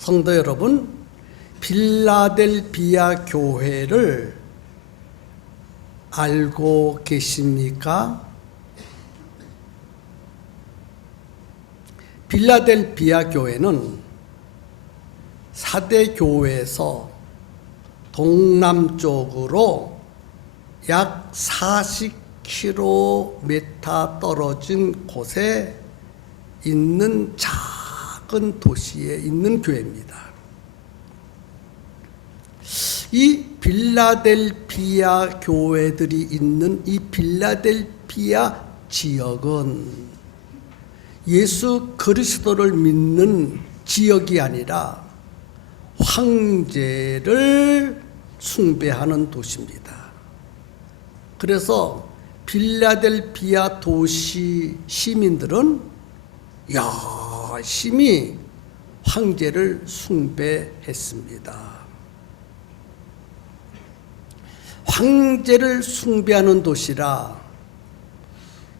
성도 여러분, 빌라델비아 교회를 알고 계십니까? 빌라델비아 교회는 4대 교회에서 동남쪽으로 약 40km 떨어진 곳에 있는 작은 도시에 있는 교회입니다. 이 빌라델비아 교회들이 있는 이 빌라델비아 지역은 예수 그리스도를 믿는 지역이 아니라 황제를 숭배하는 도시입니다. 그래서 빌라델비아 도시 시민들은 열심히 황제를 숭배했습니다. 황제를 숭배하는 도시라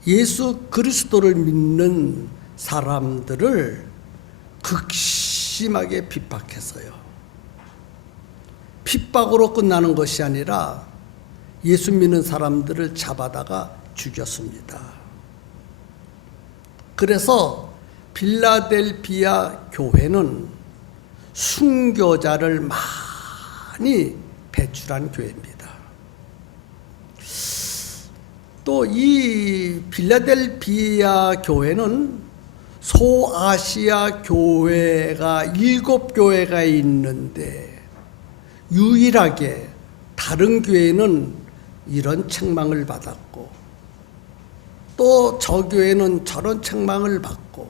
예수 그리스도를 믿는 사람들을 극심하게 핍박했어요. 핍박으로 끝나는 것이 아니라 예수 믿는 사람들을 잡아다가 죽였습니다. 그래서 빌라델비아 교회는 순교자를 많이 배출한 교회입니다. 또 이 빌라델비아 교회는 소아시아 교회가 7교회가 있는데 유일하게 다른 교회는 이런 책망을 받았고 또 저 교회는 저런 책망을 받고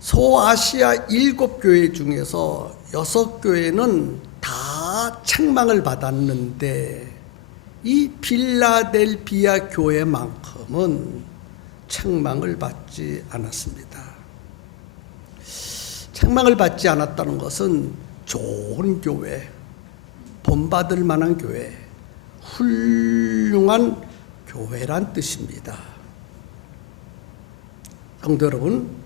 소아시아 7교회 중에서 6교회는 다 책망을 받았는데 이 빌라델비아 교회만큼은 책망을 받지 않았습니다. 책망을 받지 않았다는 것은 좋은 교회, 본받을 만한 교회, 훌륭한 교회란 뜻입니다. 성도 여러분,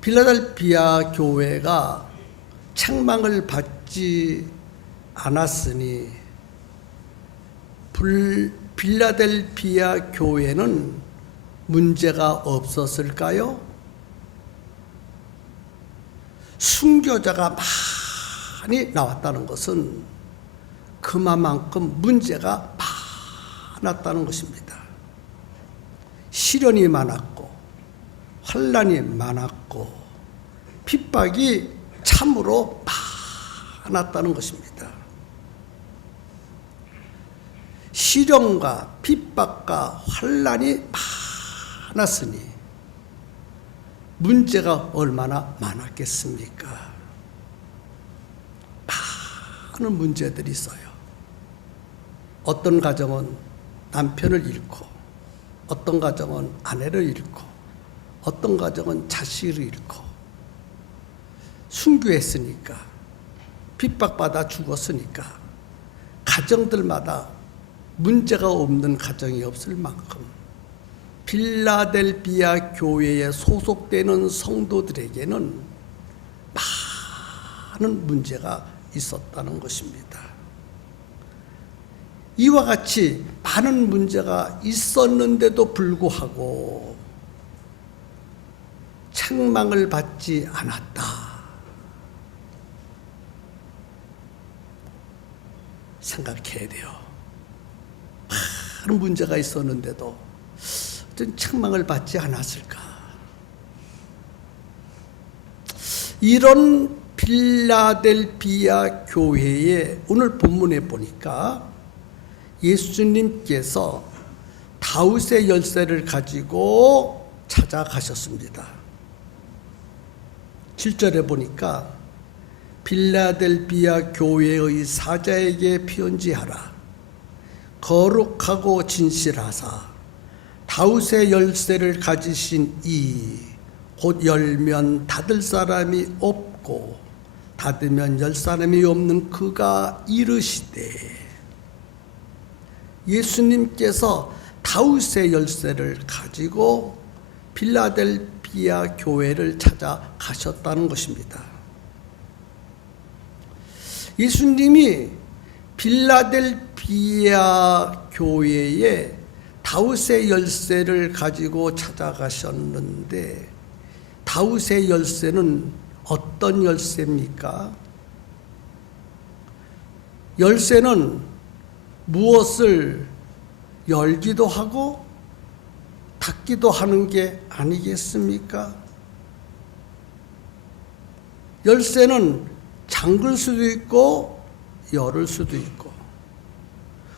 빌라델비아 교회가 책망을 받지 않았으니 빌라델비아 교회는 문제가 없었을까요? 순교자가 많이 나왔다는 것은 그만큼 문제가 많았다는 것입니다. 시련이 많았고 환난이 많았고 핍박이 참으로 많았다는 것입니다. 시련과 핍박과 환난이 많았으니 문제가 얼마나 많았겠습니까? 많은 문제들이 있어요. 어떤 가정은 남편을 잃고, 어떤 가정은 아내를 잃고, 어떤 가정은 자식을 잃고, 순교했으니까, 핍박받아 죽었으니까, 가정들마다 문제가 없는 가정이 없을 만큼 빌라델비아 교회에 소속되는 성도들에게는 많은 문제가 있었다는 것입니다. 이와 같이 많은 문제가 있었는데도 불구하고 책망을 받지 않았다. 생각해야 돼요. 많은 문제가 있었는데도 어떤 책망을 받지 않았을까? 이런 빌라델비아 교회에 오늘 본문에 보니까 예수님께서 다윗의 열쇠를 가지고 찾아가셨습니다. 7절에 보니까 빌라델비아 교회의 사자에게 편지하라. 거룩하고 진실하사 다윗의 열쇠를 가지신 이 곧 열면 닫을 사람이 없고 닫으면 열 사람이 없는 그가 이르시되, 예수님께서 다윗의 열쇠를 가지고 빌라델비아 필라델피아 교회를 찾아가셨다는 것입니다. 예수님이 필라델피아 교회에 다윗의 열쇠를 가지고 찾아가셨는데, 다윗의 열쇠는 어떤 열쇠입니까? 열쇠는 무엇을 열기도 하고 닫기도 하는 게 아니겠습니까? 열쇠는 잠글 수도 있고 열을 수도 있고,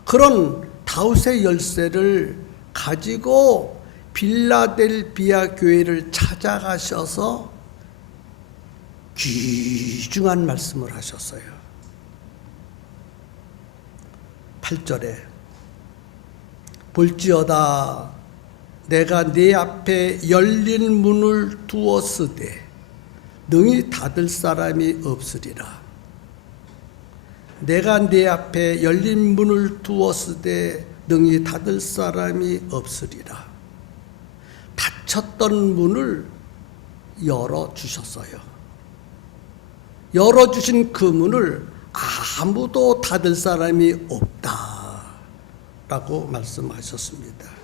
그런 다윗의 열쇠를 가지고 필라델피아 교회를 찾아가셔서 귀중한 말씀을 하셨어요. 8절에 볼지어다 내가 네 앞에 열린 문을 두었으되 능히 닫을 사람이 없으리라. 내가 네 앞에 열린 문을 두었으되 능히 닫을 사람이 없으리라. 닫혔던 문을 열어주셨어요. 열어주신 그 문을 아무도 닫을 사람이 없다라고 말씀하셨습니다.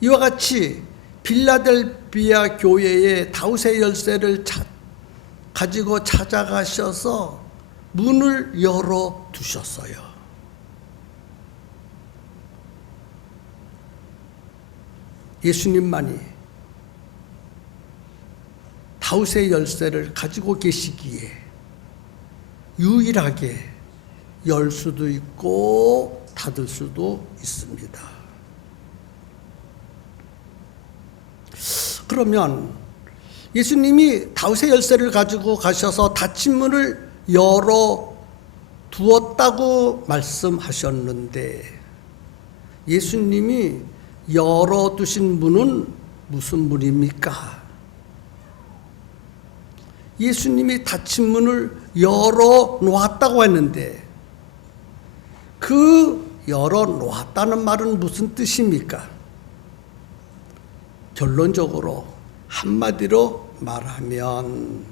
이와 같이 필라델피아 교회에 다윗의 열쇠를 가지고 찾아가셔서 문을 열어두셨어요. 예수님만이 다윗의 열쇠를 가지고 계시기에 유일하게 열 수도 있고 닫을 수도 있습니다. 그러면 예수님이 다윗의 열쇠를 가지고 가셔서 닫힌 문을 열어 두었다고 말씀하셨는데, 예수님이 열어두신 문은 무슨 문입니까? 예수님이 닫힌 문을 열어 놓았다고 했는데, 그 열어 놓았다는 말은 무슨 뜻입니까? 결론적으로 한마디로 말하면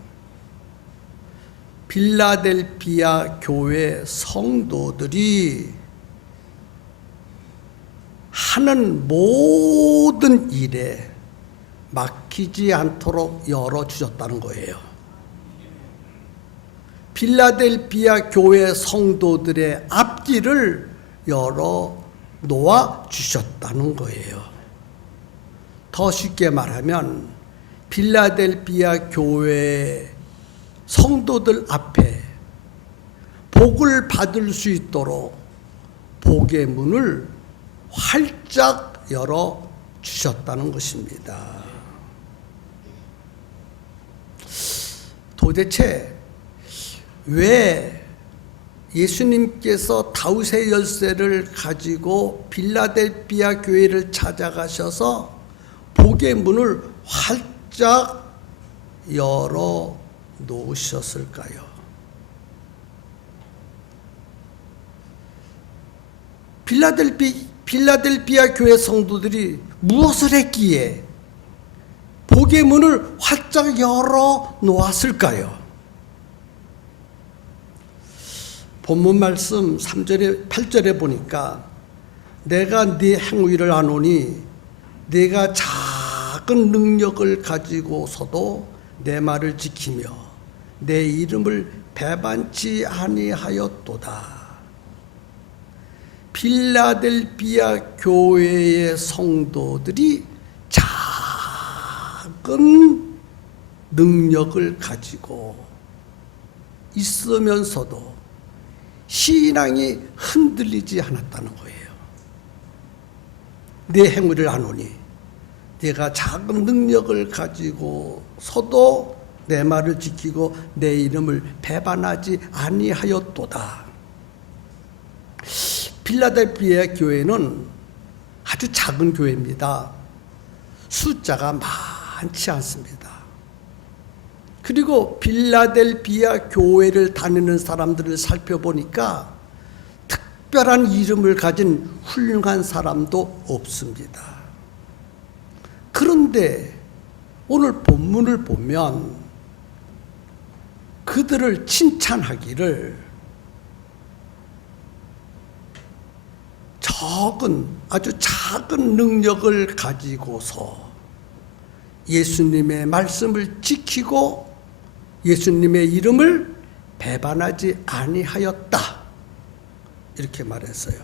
필라델피아 교회 성도들이 하는 모든 일에 막히지 않도록 열어주셨다는 거예요. 필라델피아 교회 성도들의 앞길을 열어 놓아 주셨다는 거예요. 더 쉽게 말하면 필라델피아 교회 성도들 앞에 복을 받을 수 있도록 복의 문을 활짝 열어 주셨다는 것입니다. 도대체 왜 예수님께서 다윗의 열쇠를 가지고 필라델피아 교회를 찾아가셔서 복의 문을 활짝 열어 놓으셨을까요? 필라델피아 교회 성도들이 무엇을 했기에 복의 문을 활짝 열어 놓았을까요? 본문 말씀 3절에 8절에 보니까 내가 네 행위를 아노니 네가 작은 능력을 가지고서도 내 말을 지키며 내 이름을 배반치 아니하였도다. 필라델피아 교회의 성도들이 작은 능력을 가지고 있으면서도 신앙이 흔들리지 않았다는 거예요. 내 행위를 아노니 내가 작은 능력을 가지고서도 내 말을 지키고 내 이름을 배반하지 아니하였도다. 필라델피아 교회는 아주 작은 교회입니다. 숫자가 많지 않습니다. 그리고 필라델피아 교회를 다니는 사람들을 살펴보니까 특별한 이름을 가진 훌륭한 사람도 없습니다. 그런데 오늘 본문을 보면 그들을 칭찬하기를 아주 작은 능력을 가지고서 예수님의 말씀을 지키고 예수님의 이름을 배반하지 아니하였다. 이렇게 말했어요.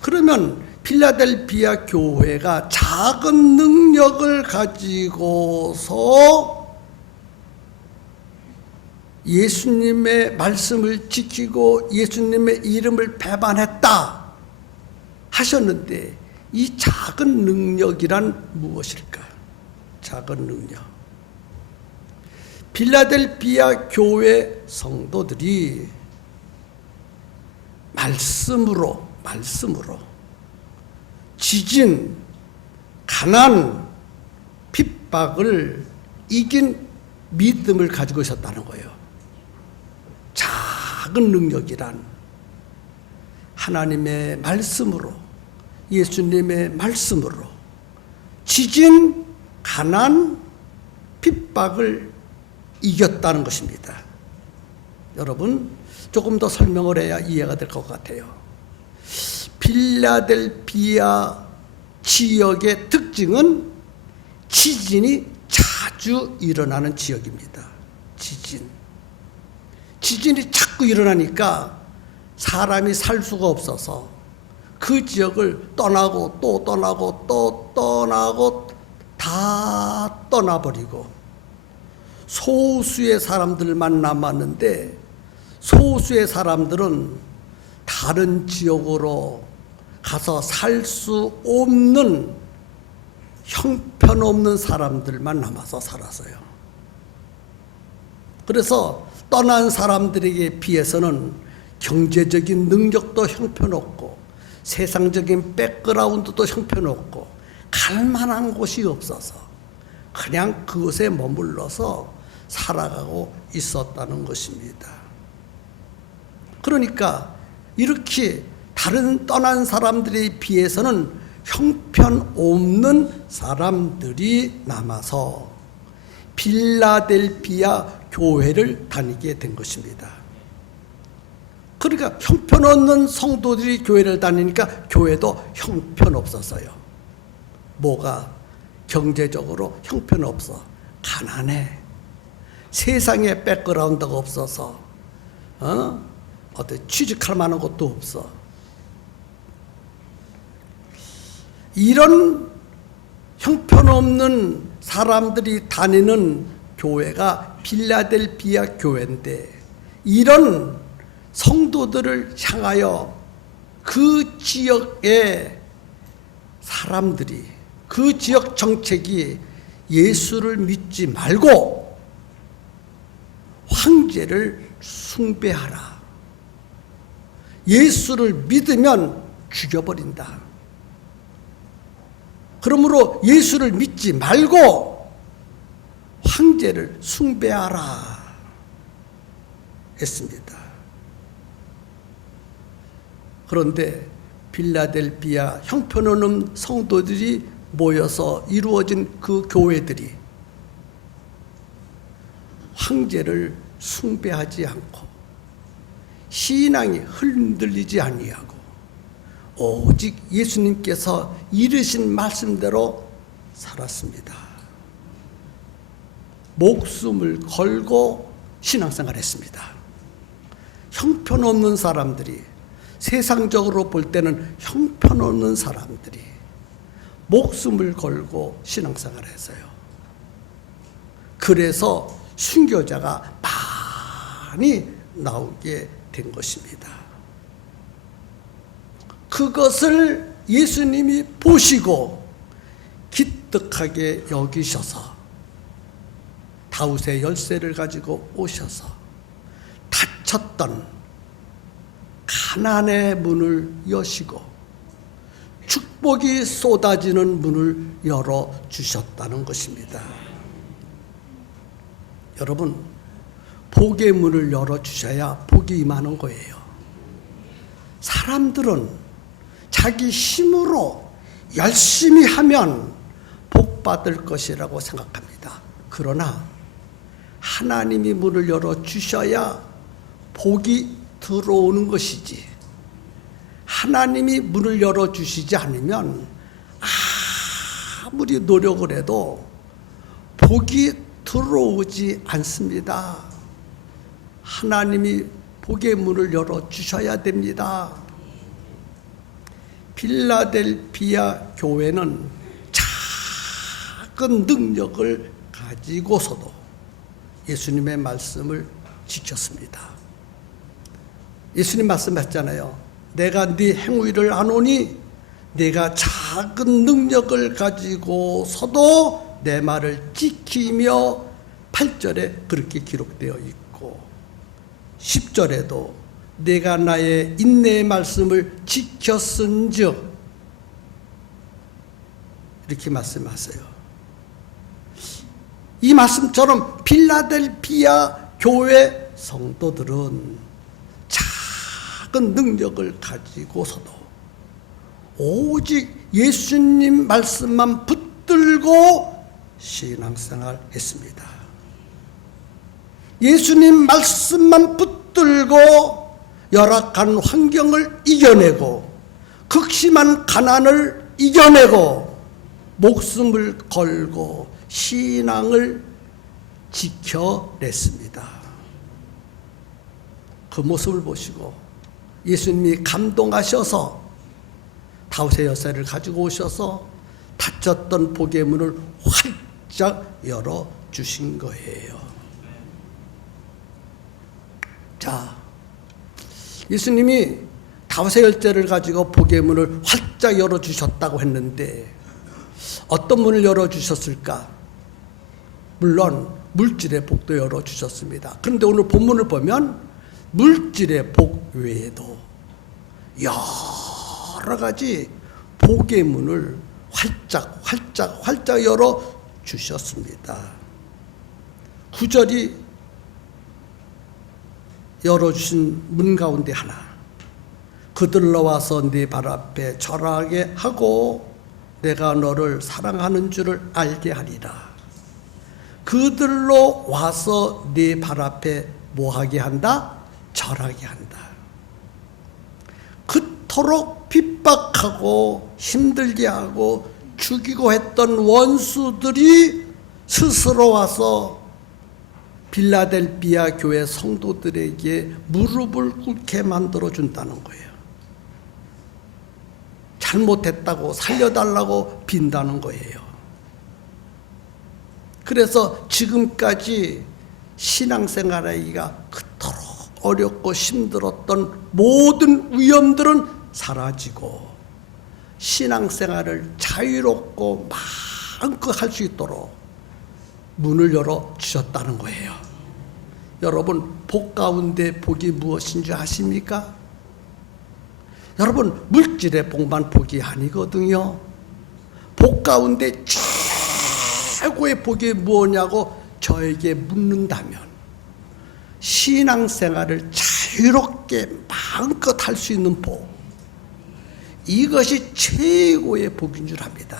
그러면 필라델피아 교회가 작은 능력을 가지고서 예수님의 말씀을 지키고 예수님의 이름을 배반했다 하셨는데, 이 작은 능력이란 무엇일까? 작은 능력. 필라델피아 교회 성도들이 말씀으로 지진, 가난, 핍박을 이긴 믿음을 가지고 있었다는 거예요. 작은 능력이란 하나님의 말씀으로, 예수님의 말씀으로 지진, 가난, 핍박을 이겼다는 것입니다. 여러분, 조금 더 설명을 해야 이해가 될 것 같아요. 필라델피아 지역의 특징은 지진이 자주 일어나는 지역입니다. 지진이 자꾸 일어나니까 사람이 살 수가 없어서 그 지역을 떠나고 또 떠나고 또 떠나고 다 떠나버리고 소수의 사람들만 남았는데, 소수의 사람들은 다른 지역으로 가서 살 수 없는 형편없는 사람들만 남아서 살았어요. 그래서 떠난 사람들에게 비해서는 경제적인 능력도 형편없고 세상적인 백그라운드도 형편없고 갈 만한 곳이 없어서 그냥 그곳에 머물러서 살아가고 있었다는 것입니다. 그러니까 이렇게 다른 떠난 사람들에 비해서는 형편없는 사람들이 남아서 필라델피아 교회를 다니게 된 것입니다. 그러니까 형편없는 성도들이 교회를 다니니까 교회도 형편없었어요. 뭐가? 경제적으로 형편없어. 가난해. 세상에 백그라운드가 없어서 어떤 취직할 만한 것도 없어. 이런 형편없는 사람들이 다니는 교회가 필라델피아 교회인데, 이런 성도들을 향하여 그 지역의 사람들이, 그 지역 정책이 예수를 믿지 말고 황제를 숭배하라. 예수를 믿으면 죽여버린다. 그러므로 예수를 믿지 말고 황제를 숭배하라 했습니다. 그런데 필라델피아 형편없는 성도들이 모여서 이루어진 그 교회들이 황제를 숭배하지 않고 신앙이 흔들리지 아니하고 오직 예수님께서 이르신 말씀대로 살았습니다. 목숨을 걸고 신앙생활했습니다. 형편없는 사람들이, 세상적으로 볼 때는 형편없는 사람들이 목숨을 걸고 신앙생활했어요. 그래서 순교자가 많이 나오게 된 것입니다. 그것을 예수님이 보시고 기특하게 여기셔서 다윗의 열쇠를 가지고 오셔서 닫혔던 가난의 문을 여시고 축복이 쏟아지는 문을 열어주셨다는 것입니다. 여러분, 복의 문을 열어주셔야 복이 임하는 거예요. 사람들은 자기 힘으로 열심히 하면 복 받을 것이라고 생각합니다. 그러나 하나님이 문을 열어 주셔야 복이 들어오는 것이지, 하나님이 문을 열어 주시지 않으면 아무리 노력을 해도 복이 들어오지 않습니다. 하나님이 복의 문을 열어 주셔야 됩니다. 필라델피아 교회는 작은 능력을 가지고서도 예수님의 말씀을 지켰습니다. 예수님 말씀하셨잖아요. 내가 네 행위를 아노니 네가 작은 능력을 가지고서도 내 말을 지키며 8절에 그렇게 기록되어 있고 10절에도 내가 나의 인내의 말씀을 지켰은즉 이렇게 말씀하세요. 이 말씀처럼 필라델피아 교회 성도들은 작은 능력을 가지고서도 오직 예수님 말씀만 붙들고 신앙생활 했습니다. 예수님 말씀만 붙들고 열악한 환경을 이겨내고 극심한 가난을 이겨내고 목숨을 걸고 신앙을 지켜냈습니다. 그 모습을 보시고 예수님이 감동하셔서 다윗의 여세를 가지고 오셔서 닫혔던 복의 문을 활짝 열어주신 거예요. 자, 예수님이 다윗의 열쇠를 가지고 복의 문을 활짝 열어주셨다고 했는데 어떤 문을 열어주셨을까? 물론 물질의 복도 열어주셨습니다. 그런데 오늘 본문을 보면 물질의 복 외에도 여러 가지 복의 문을 활짝 열어주셨습니다. 9절이 열어주신 문 가운데 하나, 그들로 와서 네 발 앞에 절하게 하고 내가 너를 사랑하는 줄을 알게 하리라. 그들로 와서 네 발 앞에 뭐하게 한다? 절하게 한다. 그토록 핍박하고 힘들게 하고 죽이고 했던 원수들이 스스로 와서 필라델피아 교회 성도들에게 무릎을 꿇게 만들어준다는 거예요. 잘못했다고 살려달라고 빈다는 거예요. 그래서 지금까지 신앙생활하기가 그토록 어렵고 힘들었던 모든 위험들은 사라지고 신앙생활을 자유롭고 마음껏 할 수 있도록 문을 열어주셨다는 거예요. 여러분, 복 가운데 복이 무엇인 줄 아십니까? 여러분, 물질의 복만 복이 아니거든요. 복 가운데 최고의 복이 무엇냐고 저에게 묻는다면 신앙생활을 자유롭게 마음껏 할 수 있는 복, 이것이 최고의 복인 줄 압니다.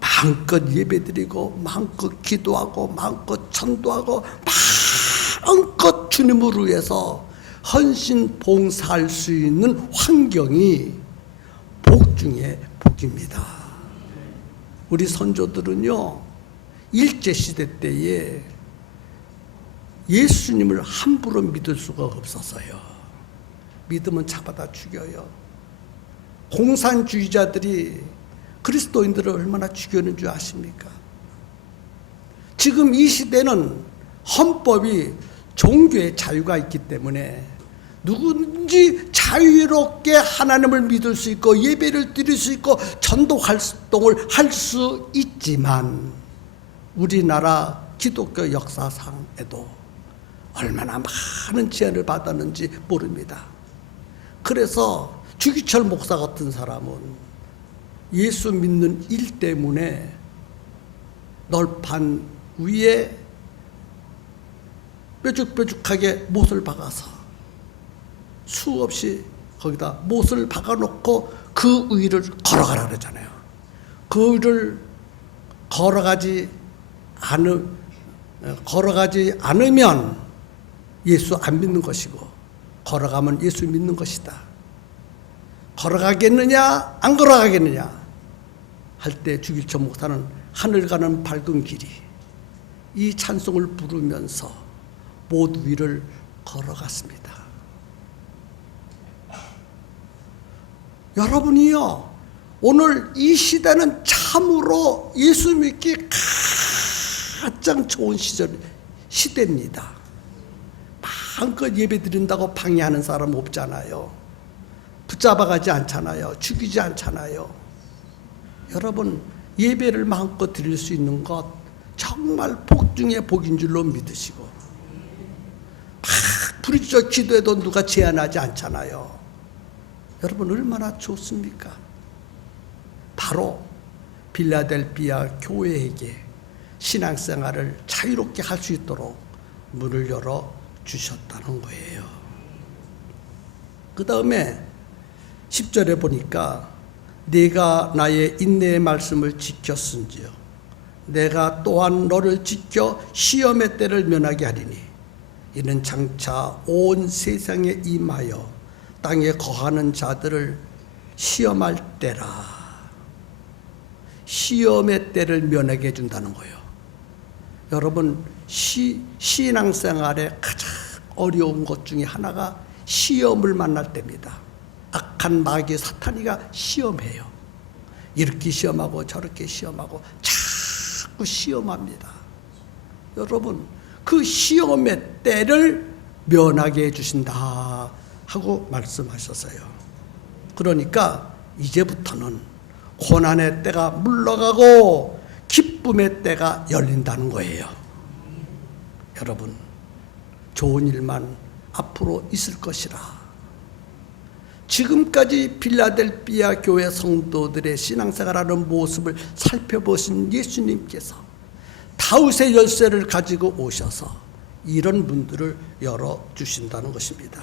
마음껏 예배드리고 마음껏 기도하고 마음껏 전도하고 마음껏 주님을 위해서 헌신 봉사할 수 있는 환경이 복 중에 복입니다. 우리 선조들은요, 일제시대 때에 예수님을 함부로 믿을 수가 없었어요. 믿으면 잡아다 죽여요. 공산주의자들이 그리스도인들을 얼마나 죽였는 줄 아십니까? 지금 이 시대는 헌법이 종교의 자유가 있기 때문에 누구든지 자유롭게 하나님을 믿을 수 있고 예배를 드릴 수 있고 전도 활동을 할 수 있지만 우리나라 기독교 역사상에도 얼마나 많은 제한을 받았는지 모릅니다. 그래서 주기철 목사 같은 사람은 예수 믿는 일 때문에 널판 위에 뾰족뾰족하게 못을 박아서 수없이 거기다 못을 박아놓고 그 위를 걸어가라 그러잖아요. 그 위를 걸어가지 않으면 예수 안 믿는 것이고, 걸어가면 예수 믿는 것이다. 걸어가겠느냐 안 걸어가겠느냐 할 때 주길천 목사는 하늘 가는 밝은 길이, 이 찬송을 부르면서 못 위를 걸어갔습니다. 여러분이요, 오늘 이 시대는 참으로 예수 믿기 가장 좋은 시대입니다. 마음껏 예배 드린다고 방해하는 사람 없잖아요. 붙잡아가지 않잖아요. 죽이지 않잖아요. 여러분, 예배를 마음껏 드릴 수 있는 것 정말 복 중에 복인 줄로 믿으시고, 막 부르짖어 기도해도 누가 제한하지 않잖아요. 여러분, 얼마나 좋습니까? 바로 빌라델비아 교회에게 신앙생활을 자유롭게 할 수 있도록 문을 열어 주셨다는 거예요. 그 다음에 10절에 보니까 네가 나의 인내의 말씀을 지켰은지요 내가 또한 너를 지켜 시험의 때를 면하게 하리니 이는 장차 온 세상에 임하여 땅에 거하는 자들을 시험할 때라. 시험의 때를 면하게 해준다는 거예요. 여러분, 신앙생활의 가장 어려운 것 중에 하나가 시험을 만날 때입니다. 악한 마귀 사탄이가 시험해요. 이렇게 시험하고 저렇게 시험하고 자꾸 시험합니다. 여러분, 그 시험의 때를 면하게 해주신다 하고 말씀하셨어요. 그러니까 이제부터는 고난의 때가 물러가고 기쁨의 때가 열린다는 거예요. 여러분, 좋은 일만 앞으로 있을 것이라. 지금까지 빌라델비아 교회 성도들의 신앙생활하는 모습을 살펴보신 예수님께서 다윗의 열쇠를 가지고 오셔서 이런 문들을 열어주신다는 것입니다.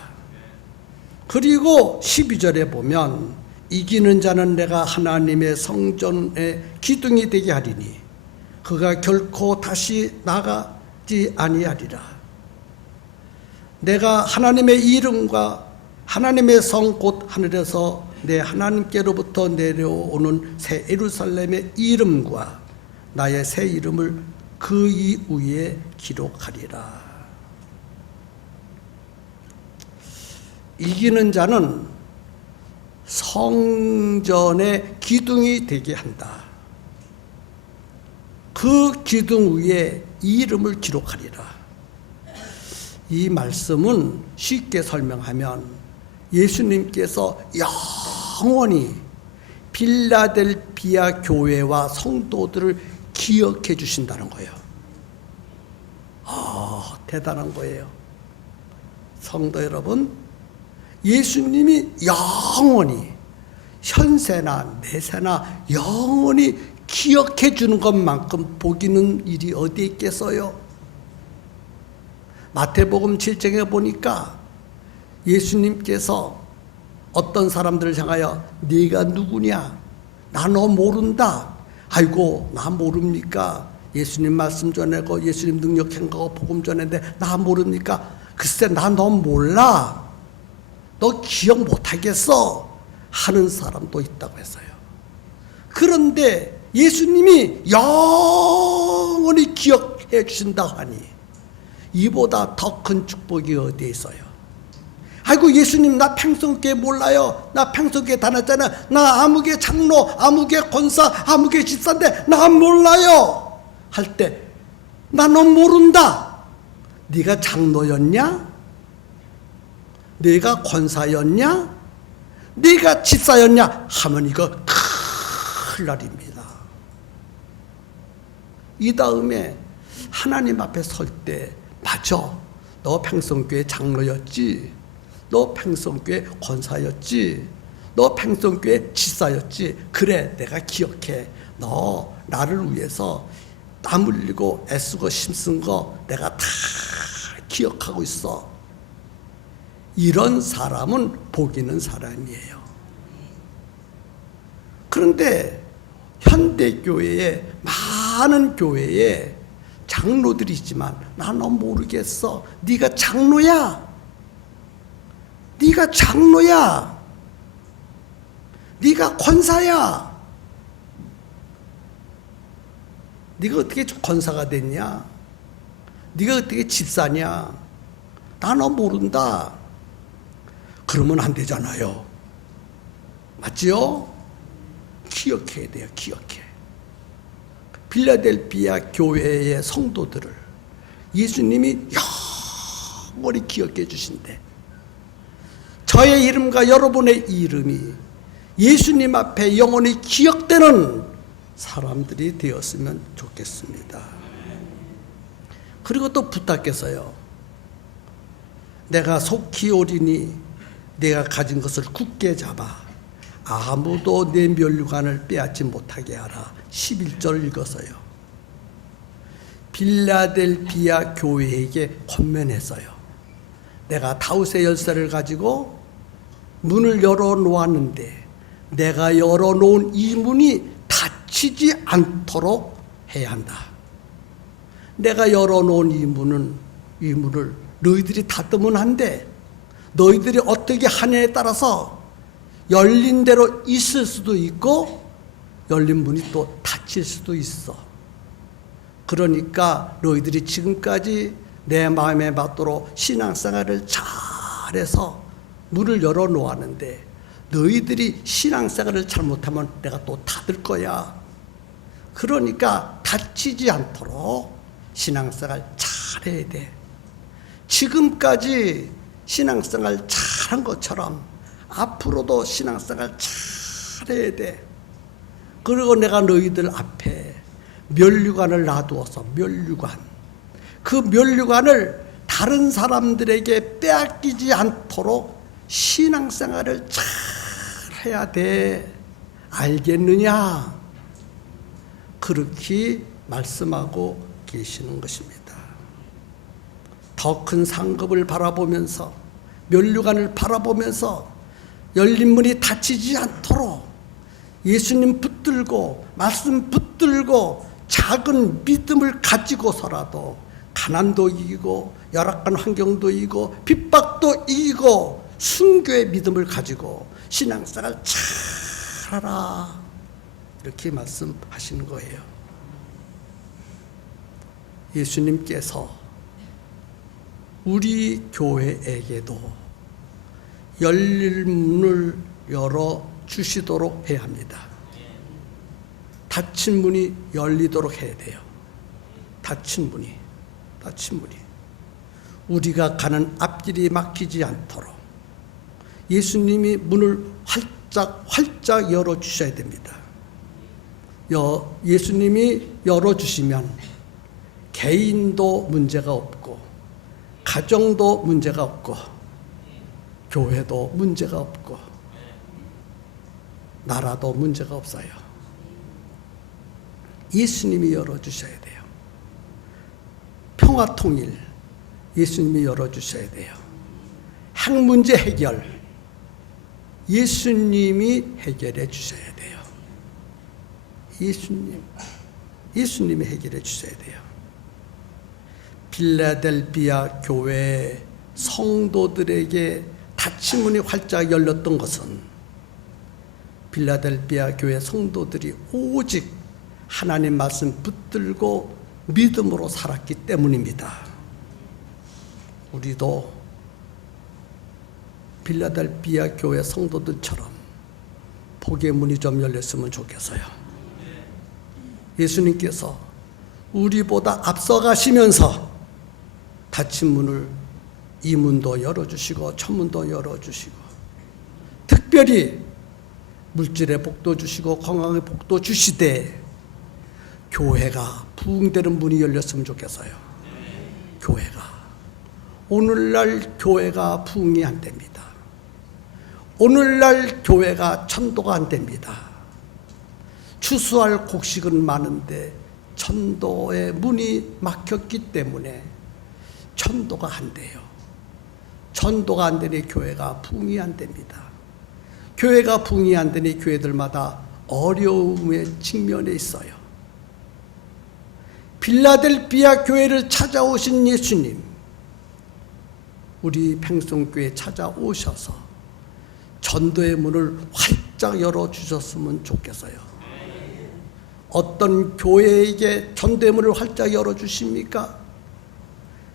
그리고 12절에 보면 이기는 자는 내가 하나님의 성전의 기둥이 되게 하리니 그가 결코 다시 나가지 아니하리라. 내가 하나님의 이름과 하나님의 성 곧 하늘에서 내 하나님께로부터 내려오는 새 예루살렘의 이름과 나의 새 이름을 그 위에 기록하리라. 이기는 자는 성전의 기둥이 되게 한다. 그 기둥 위에 이름을 기록하리라. 이 말씀은 쉽게 설명하면 예수님께서 영원히 빌라델비아 교회와 성도들을 기억해 주신다는 거예요. 대단한 거예요. 성도 여러분, 예수님이 영원히 현세나 내세나 영원히 기억해 주는 것만큼 복 있는 일이 어디에 있겠어요? 마태복음 7장에 보니까 예수님께서 어떤 사람들을 향하여 네가 누구냐? 나 너 모른다. 아이고, 나 모릅니까? 예수님 말씀 전하고 예수님 능력 행하고 복음 전했는데 나 모릅니까? 글쎄, 나 너 몰라. 너 기억 못하겠어. 하는 사람도 있다고 했어요. 그런데 예수님이 영원히 기억해 주신다고 하니 이보다 더 큰 축복이 어디에 있어요? 아이고, 예수님 나 평성교회 몰라요. 나 평성교회 다녔잖아. 나 아무개 장로, 아무개 권사, 아무개 집사인데 나 몰라요. 할 때 나 너 모른다. 네가 장로였냐? 네가 권사였냐? 네가 집사였냐? 하면 이거 큰일 날입니다. 이 다음에 하나님 앞에 설 때 맞아. 너 평성교회 장로였지. 너 평성교회 권사였지. 너 평성교회 집사였지. 그래, 내가 기억해. 너 나를 위해서 땀 흘리고 애쓰고 힘쓴 거 내가 다 기억하고 있어. 이런 사람은 복 있는 사람이에요. 그런데 현대교회에 많은 교회에 장로들이 있지만 나는 모르겠어. 네가 장로야. 네가 장로야. 네가 권사야. 네가 어떻게 권사가 됐냐? 네가 어떻게 집사냐? 나는 모른다. 그러면 안 되잖아요. 맞지요? 기억해야 돼요. 기억해. 필라델피아 교회의 성도들을 예수님이 영원히 기억해 주신대. 저의 이름과 여러분의 이름이 예수님 앞에 영원히 기억되는 사람들이 되었으면 좋겠습니다. 그리고 또 부탁해서요. 내가 속히 오리니 내가 가진 것을 굳게 잡아 아무도 내 면류관을 빼앗지 못하게 하라. 11절 읽어서요. 빌라델피아 교회에게 권면했어요. 내가 다윗의 열쇠를 가지고 문을 열어놓았는데 내가 열어놓은 이 문이 닫히지 않도록 해야 한다. 내가 열어놓은 이 문을 너희들이 닫으면 안 돼. 너희들이 어떻게 하냐에 따라서 열린 대로 있을 수도 있고 열린 문이 또 닫힐 수도 있어. 그러니까 너희들이 지금까지 내 마음에 맞도록 신앙생활을 잘해서 문을 열어놓았는데 너희들이 신앙생활을 잘못하면 내가 또 닫을 거야. 그러니까 닫히지 않도록 신앙생활 잘해야 돼. 지금까지 신앙생활 잘한 것처럼 앞으로도 신앙생활 잘해야 돼. 그리고 내가 너희들 앞에 면류관을 놔두어서 그 면류관을 다른 사람들에게 빼앗기지 않도록 신앙생활을 잘 해야 돼. 알겠느냐? 그렇게 말씀하고 계시는 것입니다. 더 큰 상급을 바라보면서 면류관을 바라보면서 열린 문이 닫히지 않도록 예수님 붙들고 말씀 붙들고 작은 믿음을 가지고서라도 가난도 이기고 열악한 환경도 이기고 핍박도 이기고 순교의 믿음을 가지고 신앙생활 잘하라. 이렇게 말씀하시는 거예요. 예수님께서 우리 교회에게도 열릴 문을 열어주시도록 해야 합니다. 닫힌 문이 열리도록 해야 돼요. 닫힌 문이. 우리가 가는 앞길이 막히지 않도록 예수님이 문을 활짝 열어주셔야 됩니다. 예수님이 열어주시면 개인도 문제가 없고 가정도 문제가 없고 교회도 문제가 없고 나라도 문제가 없어요. 예수님이 열어주셔야 돼요. 평화통일 예수님이 열어주셔야 돼요. 핵문제 해결 예수님이 해결해 주셔야 돼요. 예수님이 해결해 주셔야 돼요. 빌라델피아 교회 성도들에게 닫힌 문이 활짝 열렸던 것은 빌라델피아 교회 성도들이 오직 하나님 말씀 붙들고 믿음으로 살았기 때문입니다. 우리도 빌라델피아 교회 성도들처럼 복의 문이 좀 열렸으면 좋겠어요. 예수님께서 우리보다 앞서가시면서 닫힌 문을 이 문도 열어주시고 천문도 열어주시고 특별히 물질의 복도 주시고 건강의 복도 주시되 교회가 부흥되는 문이 열렸으면 좋겠어요. 교회가 오늘날 교회가 부흥이 안 됩니다. 오늘날 교회가 천도가 안 됩니다. 추수할 곡식은 많은데 천도의 문이 막혔기 때문에 천도가 안 돼요. 전도가 안 되니 교회가 부흥이 안 됩니다. 교회가 부흥이 안 되니 교회들마다 어려움의 측면에 있어요. 빌라델비아 교회를 찾아오신 예수님, 우리 팽송교회에 찾아오셔서 전도의 문을 활짝 열어주셨으면 좋겠어요. 어떤 교회에게 전도의 문을 활짝 열어주십니까?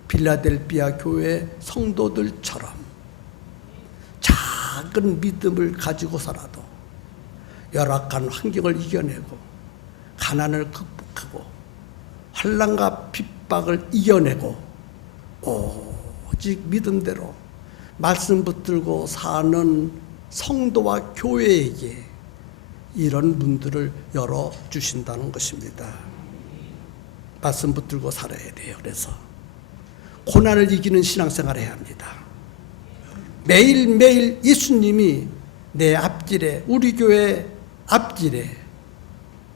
빌라델비아 교회 성도들처럼 작은 믿음을 가지고 살아도 열악한 환경을 이겨내고 가난을 극복하고 환난과 핍박을 이겨내고 오직 믿음대로 말씀 붙들고 사는 성도와 교회에게 이런 문들을 열어주신다는 것입니다. 말씀 붙들고 살아야 돼요. 그래서 고난을 이기는 신앙생활을 해야 합니다. 매일매일 예수님이 내 앞길에, 우리 교회 앞길에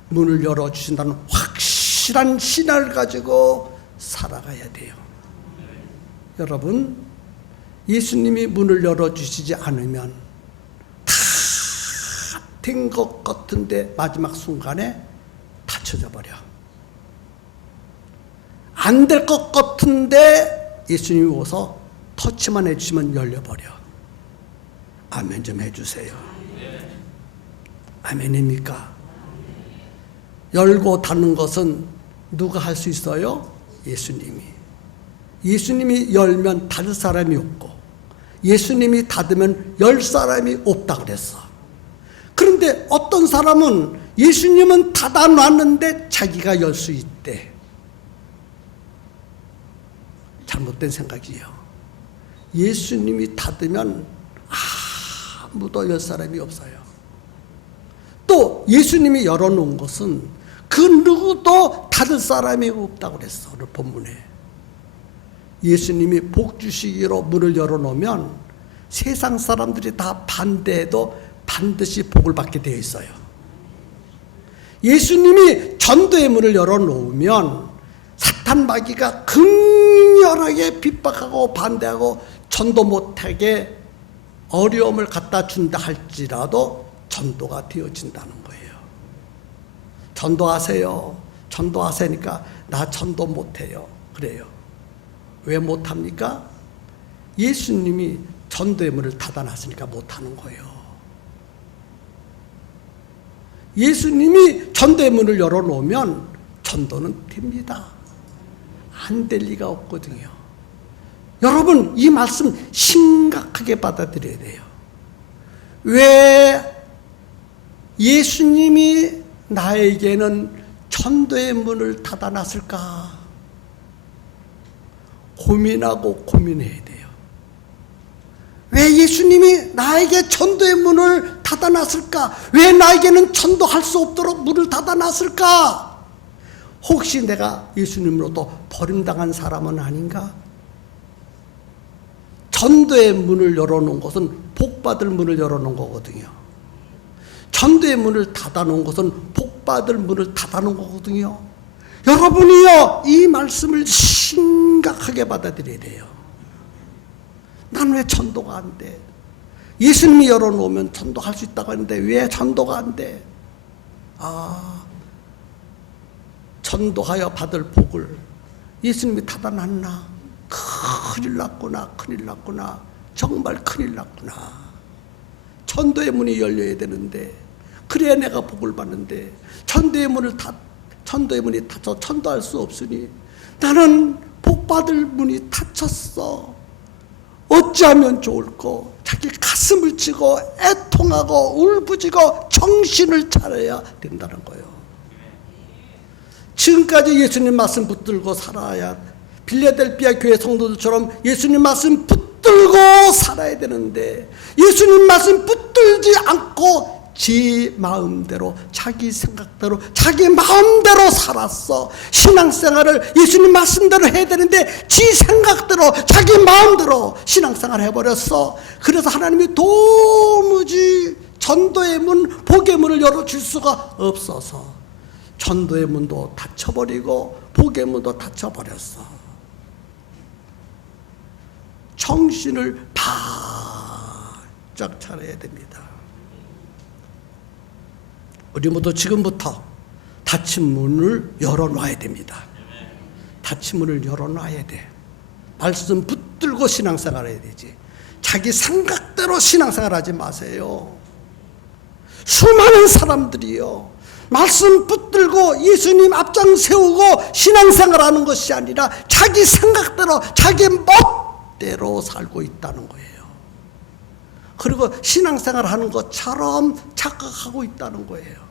문을 열어주신다는 확실한 신앙을 가지고 살아가야 돼요. 여러분, 예수님이 문을 열어주시지 않으면 다 된 것 같은데 마지막 순간에 닫혀져 버려. 안 될 것 같은데 예수님이 오서 터치만 해주시면 열려버려. 아멘 좀 해주세요. 아멘입니까? 열고 닫는 것은 누가 할 수 있어요? 예수님이. 예수님이 열면 닫을 사람이 없고 예수님이 닫으면 열 사람이 없다 그랬어. 그런데 어떤 사람은 예수님은 닫아놨는데 자기가 열 수 있대. 잘못된 생각이에요. 예수님이 닫으면 아무도 열 사람이 없어요. 또 예수님이 열어놓은 것은 그 누구도 닫을 사람이 없다고 그랬어. 오늘 본문에 예수님이 복 주시기로 문을 열어놓으면 세상 사람들이 다 반대해도 반드시 복을 받게 되어 있어요. 예수님이 전도의 문을 열어놓으면 사탄 마귀가 극렬하게 핍박하고 반대하고 전도 못하게 어려움을 갖다 준다 할지라도 전도가 되어진다는 거예요. 전도하세요. 전도하세니까 나 전도 못해요. 그래요. 왜 못합니까? 예수님이 전도의 문을 닫아놨으니까 못하는 거예요. 예수님이 전도의 문을 열어놓으면 전도는 됩니다. 안 될 리가 없거든요. 여러분, 이 말씀 심각하게 받아들여야 돼요. 왜 예수님이 나에게는 전도의 문을 닫아놨을까? 고민하고 고민해야 돼요. 왜 예수님이 나에게 전도의 문을 닫아놨을까? 왜 나에게는 전도할 수 없도록 문을 닫아놨을까? 혹시 내가 예수님으로부터 버림당한 사람은 아닌가? 전도의 문을 열어놓은 것은 복받을 문을 열어놓은 거거든요. 전도의 문을 닫아놓은 것은 복받을 문을 닫아놓은 거거든요. 여러분이요, 이 말씀을 심각하게 받아들여야 돼요. 난 왜 전도가 안 돼? 예수님이 열어놓으면 전도할 수 있다고 했는데 왜 전도가 안 돼? 전도하여 받을 복을 예수님이 닫아놨나? 큰일 났구나, 큰일 났구나. 정말 큰일 났구나. 전도의 문이 열려야 되는데, 그래야 내가 복을 받는데, 전도의 문이 닫혀 전도할 수 없으니 나는 복받을 문이 닫혔어. 어찌하면 좋을까? 자기 가슴을 치고 애통하고 울부짖고 정신을 차려야 된다는 거예요. 지금까지 예수님 말씀 붙들고 살아야, 빌라델비아 교회 성도들처럼 예수님 말씀 붙들고 살아야 되는데 예수님 말씀 붙들지 않고 지 마음대로, 자기 생각대로, 자기 마음대로 살았어. 신앙생활을 예수님 말씀대로 해야 되는데 지 생각대로, 자기 마음대로 신앙생활을 해버렸어. 그래서 하나님이 도무지 전도의 문, 복의 문을 열어줄 수가 없어서 전도의 문도 닫혀버리고 복의 문도 닫혀버렸어. 정신을 바짝 차려야 됩니다. 우리 모두 지금부터 닫힌 문을 열어놔야 됩니다. 닫힌 문을 열어놔야 돼. 말씀 붙들고 신앙생활 해야 되지. 자기 생각대로 신앙생활 하지 마세요. 수많은 사람들이요, 말씀 붙들고 예수님 앞장 세우고 신앙생활 하는 것이 아니라 자기 생각대로 자기 멋대로 살고 있다는 거예요. 그리고 신앙생활 하는 것처럼 착각하고 있다는 거예요.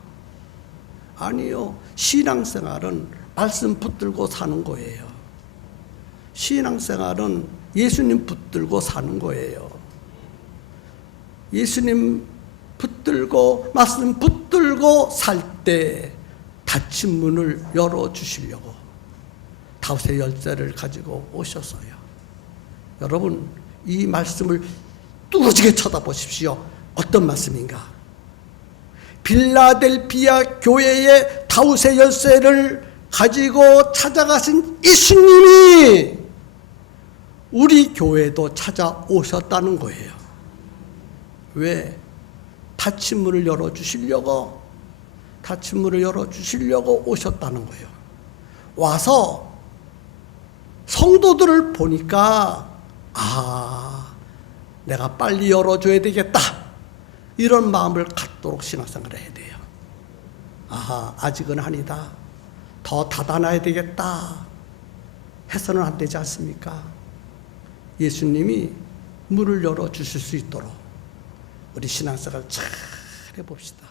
아니요, 신앙생활은 말씀 붙들고 사는 거예요. 신앙생활은 예수님 붙들고 사는 거예요. 예수님 붙들고 말씀 붙들고 살 때 닫힌 문을 열어주시려고 다윗의 열쇠를 가지고 오셨어요. 여러분, 이 말씀을 뚜렷하게 쳐다보십시오. 어떤 말씀인가? 빌라델피아 교회의 다윗의 열쇠를 가지고 찾아가신 예수님이 우리 교회도 찾아오셨다는 거예요. 왜? 닫힌 문을 열어주시려고, 닫힌 문을 열어주시려고 오셨다는 거예요. 와서 성도들을 보니까 내가 빨리 열어줘야 되겠다, 이런 마음을 갖도록 신앙생활을 해야 돼요. 아직은 아니다, 더 닫아놔야 되겠다 해서는 안 되지 않습니까? 예수님이 문을 열어주실 수 있도록 우리 신앙생활 잘 해봅시다.